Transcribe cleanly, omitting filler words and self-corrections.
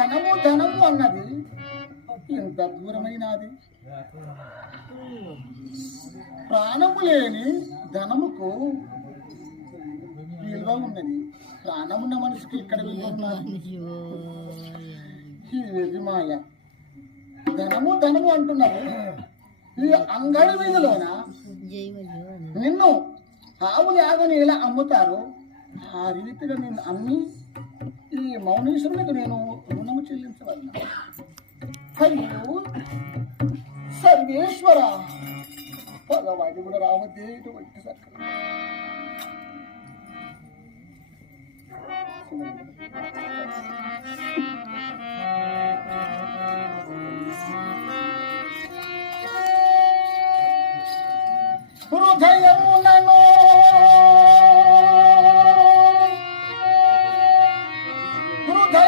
ధనము ధనము అన్నది ఎంత దూరమైనది. ప్రాణము లేని ధనముకు విలువ ఉన్నది. ప్రాణమున్న మనిషికి ఇక్కడ విలువ ఉన్నది. ఇది మాయ. ధనము ధనము అంటున్నారు. ఈ అంగడి వీధిలోన నిన్ను ఆవులు ఆగని ఎలా అమ్ముతారో ఆ రీతిగా నేను అమ్మి ఈ మౌనీశ్వరునికి నేను రుణము చెల్లించవలను. అయ్యో సర్వేశ్వర, పగవాడి కూడా రావద్దే ఇటువంటి సర్కల్.